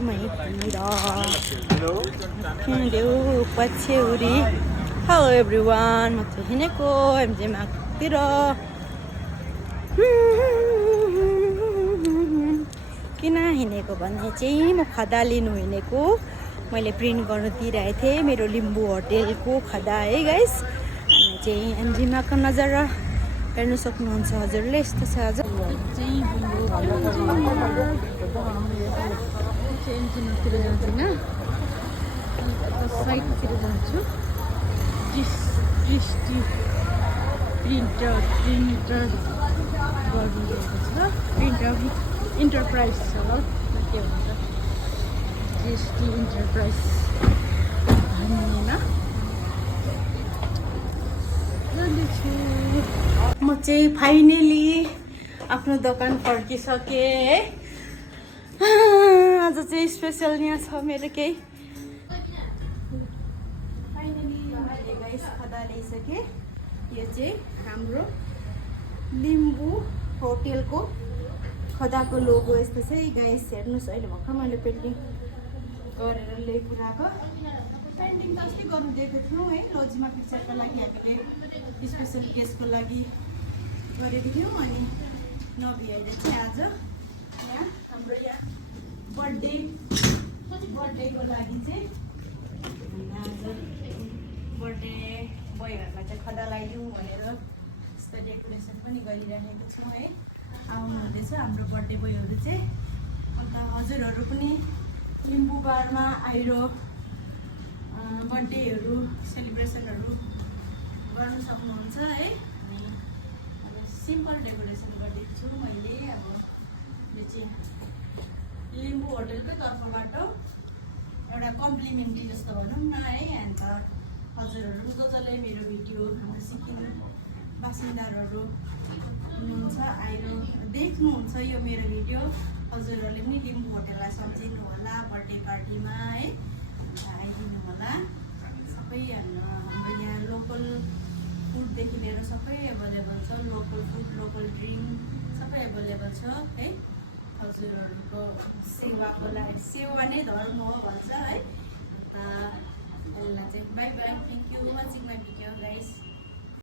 मैतिर हिँड्यो पछ्यौरी। Hello everyone, म चाहिँ हिँडेको एमजे मार्गतिर। किन हिँडेको भने चाहिँ म खदा लिनु हिँडेको। मैले प्रिन्ट गर्नु दिइरहेको थिएँ मेरो लिम्बू होटेलको खदा है गाइस। अनि चाहिँ एमजी मार्गको नजारा हेर्नु सक्नुहुन्छ हजुरले। यस्तो छ आज चाहिँ एमजीमार्गतिर जाँदैन, साइडतिर जान्छु। दृष्टि प्रिन्टर गरिदिएको छ। प्रिन्टर इन्टरप्राइज छ ल, के भन्छ दृष्टि इन्टरप्राइज भन्नेमा जाँदैछु। म चाहिँ फाइनली आफ्नो दोकान फर्किसकेँ है। आज चाहिँ स्पेसल यहाँ छ मेरो केही। फाइनली मैले गाइस खदा ल्याइसकेँ। यो चाहिँ हाम्रो लिम्बू होटेलको खदाको लोगो यस्तो छ है गाइस। हेर्नुहोस्, अहिले भर्खर मैले पेन्टिङ गरेर ल्याइपुऱ्याएको। पेन्टिङ त अस्ति गर्नु दिएको थियौँ है, लोजीमा पिक्चरको लागि हामीले स्पेसल गेस्टको लागि गरेको थियौँ। अनि नभ्याएर चाहिँ आज यहाँ हाम्रो यहाँ बर्थडेको लागि चाहिँ आज बर्थडे बोयहरूलाई चाहिँ खदा लगाइदिउँ भनेर यस्तो डेकोरेसन पनि गरिराखेको छौँ है। आउनु हुँदैछ हाम्रो बर्थडे बोयहरू चाहिँ। अन्त हजुरहरू पनि लिम्बू बारमा आएर बर्थडेहरू सेलिब्रेसनहरू गर्न सक्नुहुन्छ है। अनि सिम्पल डेकोरेसन गरिदिएको छु मैले। अब यो चाहिँ लिम्बू होटेलकै तर्फबाट एउटा कम्प्लिमेन्ट्री जस्तो भनौँ न है। अन्त हजुरहरू जो जसले मेरो भिडियो हाम्रो सिक्किम बासिन्दाहरू हुनुहुन्छ आएर देख्नुहुन्छ यो मेरो भिडियो, हजुरहरूले पनि लिम्बू होटेललाई सम्झिनु होला बर्थडे पार्टीमा है। आइदिनु होला। सबै हाम्रो यहाँ लोकल फुडदेखि लिएर सबै एभाइलेबल छ। लोकल फुड, लोकल ड्रिङ्क सबै एभाइलेबल छ है। हजुरहरूको सेवाको लागि, सेवा नै धर्म हो भन्छ है। अन्त यसलाई चाहिँ by by, thank you watching my video guys.